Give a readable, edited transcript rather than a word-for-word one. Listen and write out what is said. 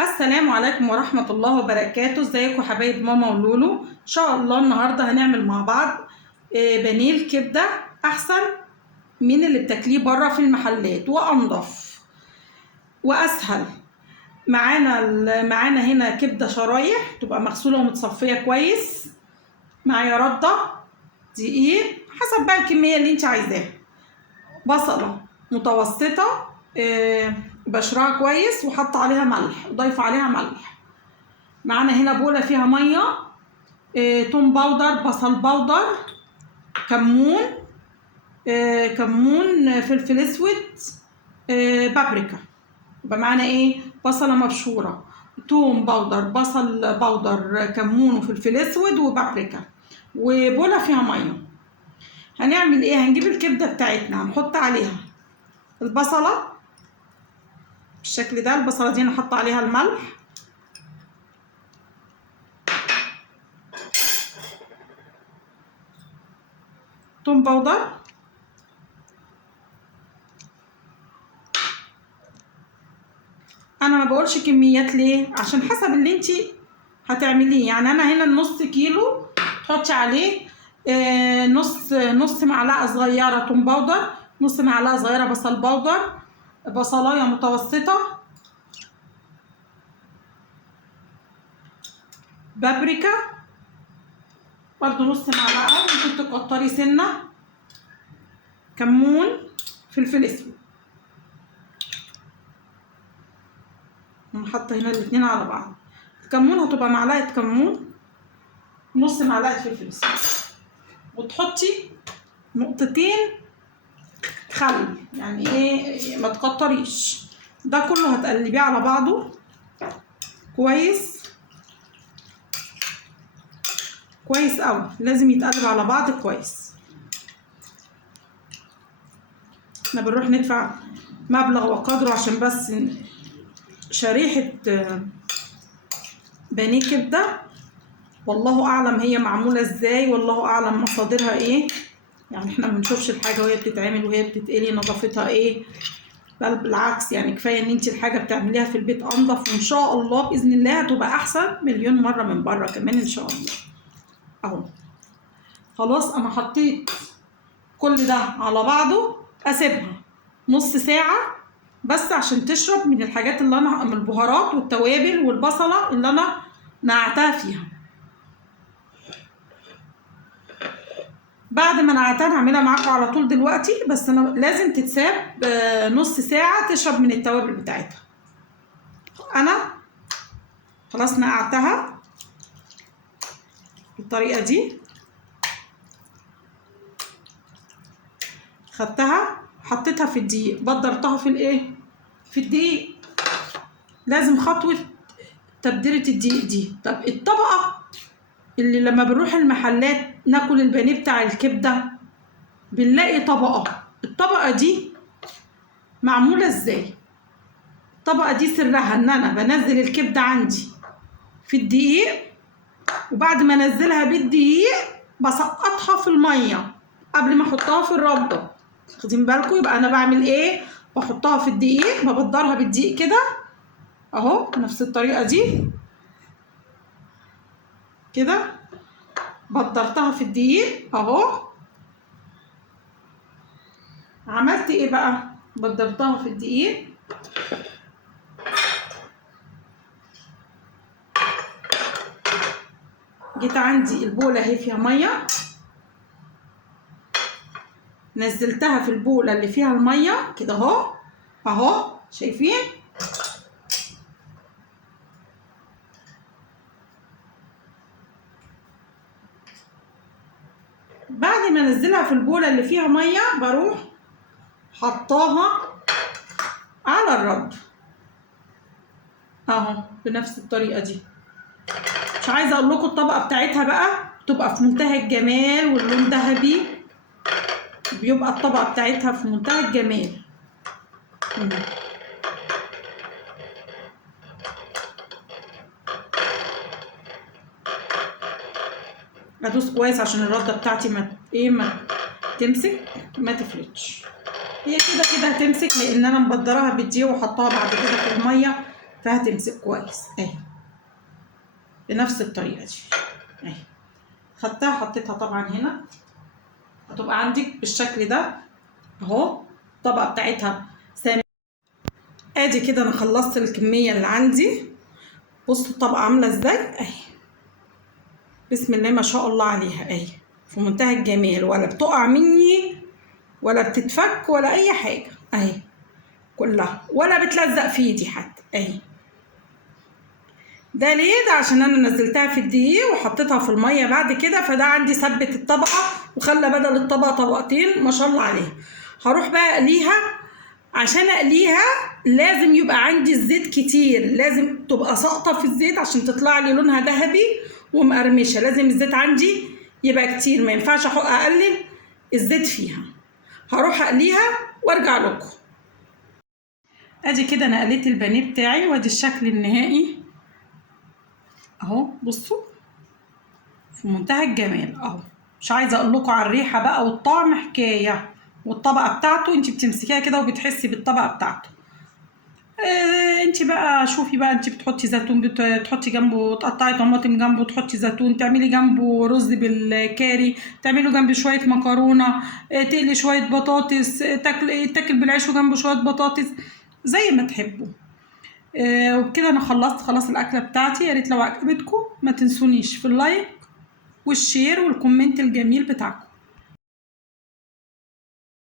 السلام عليكم ورحمة الله وبركاته. ازيكم حبايب ماما ولولو؟ ان شاء الله النهاردة هنعمل مع بعض بانيه الكبدة احسن من اللي بتاكليه بره في المحلات، وانضف واسهل. معانا هنا كبدة شرايح تبقى مغسولة ومتصفية كويس، معايا ردة، دقيق حسب بقى الكمية اللي انت عايزاها، بصلة متوسطة بشرها كويس وحط عليها ملح وضيف عليها ملح. معانا هنا بولة فيها مية، توم باودر، بصل باودر، كمون، فلفل اسود، بابريكا. يبقى معانا ايه؟ بصلة مبشورة، توم باودر، بصل باودر، كمون وفلفل اسود وبابريكا، وبولة فيها مية. هنعمل ايه؟ هنجيب الكبدة بتاعتنا هنحط عليها البصلة بالشكل ده. البصلة دي نحط عليها الملح، توم باودر، انا ما بقولش كميات ليه؟ عشان حسب اللي انت هتعمليه. يعني انا هنا النص كيلو تحطي عليه نص معلقه صغيره توم باودر، نص معلقه صغيره بصل باودر، بصلايه متوسطه، بابريكا برضو نص معلقه، ممكن تكتري سنه، كمون، فلفل اسود. هنحط هنا الاتنين على بعض. الكمون هتبقى معلقه كمون، نص معلقه فلفل اسود، وتحطي نقطتين خل، يعني ايه ما تكتريش. ده كله هتقلبيه على بعضه كويس كويس قوي، لازم يتقلب على بعض كويس. احنا بنروح ندفع مبلغ وقدره عشان بس شريحة بانيه كبدة، والله اعلم هي معمولة ازاي، والله اعلم مصادرها ايه. يعني احنا ما بنشوفش الحاجة وهي بتتعمل وهي بتتقلي نظافتها ايه، بل بالعكس. يعني كفايه ان انت الحاجه بتعمليها في البيت انضف، وان شاء الله باذن الله هتبقى احسن مليون مره من بره كمان ان شاء الله. اهو خلاص انا حطيت كل ده على بعضه، اسيبها نص ساعه بس عشان تشرب من الحاجات اللي انا، من البهارات والتوابل والبصله اللي انا نقعتها فيها. بعد ما نقعتها هعملها معاكم على طول دلوقتي، بس انا لازم تتساب نص ساعه تشرب من التوابل بتاعتها. انا خلاص نقعتها بالطريقه دي، خدتها حطيتها في الدقيق، بدرتها في الايه، في الدقيق. لازم خطوه تبديره الدقيق دي. طب الطبقه اللي لما بنروح المحلات ناكل البانيه بتاع الكبده بنلاقي طبقه، الطبقه دي معموله ازاي؟ الطبقه دي سرها ان انا بنزل الكبده عندي في الدقيق، وبعد ما انزلها بالدقيق بسقطها في الميه قبل ما احطها في الرده. واخدين بالكم؟ يبقى انا بعمل ايه؟ بحطها في الدقيق، ببدرها بالدقيق كده اهو، نفس الطريقه دي كده، بدرتها في الدقيق اهو. عملت ايه بقى؟ بدرتها في الدقيق، جيت عندي البوله اهي فيها ميه، نزلتها في البوله اللي فيها الميه كده اهو اهو، شايفين؟ بعد ما انزلها في البوله اللي فيها ميه بروح حطاها على الرد اهو بنفس الطريقه دي. مش عايزه اقول لكم الطبقه بتاعتها بقى تبقى في منتهى الجمال واللون ذهبي، بيبقى الطبقه بتاعتها في منتهى الجمال. ادوس كويس عشان الرده بتاعتي ما تمسك، ما تفلتش. هي كده هتمسك لان انا مبدراها بالدقيق وحطاها بعد كده في الميه فهتمسك كويس اهي بنفس الطريقه دي اهي. خدتها حطيتها طبعا هنا، هتبقى عندك بالشكل ده اهو. الطبقه بتاعتها سامي. ادي كده انا خلصت الكميه اللي عندي. بصوا الطبقه عامله ازاي اهي، بسم الله ما شاء الله عليها اهي، في منتهى الجمال، ولا بتقع مني ولا بتتفك ولا اي حاجه اهي كلها، ولا بتلزق في ايدي حتى اهي. ده ليه؟ ده عشان انا نزلتها في الدقيق وحطيتها في الميه بعد كده، فده عندي ثبت الطبقه وخلى بدل الطبقه طبقتين ما شاء الله عليها. هروح بقى اقليها. عشان اقليها لازم يبقى عندي الزيت كتير، لازم تبقى ساقطه في الزيت عشان تطلع لي لونها ذهبي ومقرمشه. لازم الزيت عندي يبقى كتير، ما ينفعش اقلل الزيت فيها. هروح اقليها وارجع لكم. ادي كده انا قليت البانيه بتاعي، وادي الشكل النهائي اهو. بصوا في منتهى الجمال اهو. مش عايزه اقول لكم على الريحه بقى والطعم حكايه، والطبقه بتاعته انت بتمسكيها كده وبتحسي بالطبقه بتاعته. انت بقى شوفي بقى، انت بتحطي زيتون، بتحطي جنبه، تقطعي طماطم جنبه، تحطي زيتون، تعملي جنبه رز بالكاري، تعملي جنبه شويه مكرونه، تقلي شويه بطاطس، تاكل بالعيش وجنبه شويه بطاطس زي ما تحبوا. وبكده انا خلصت خلاص الاكله بتاعتي. يا ريت لو عجبتكم ما تنسونيش في اللايك والشير والكومنت الجميل بتاعكم.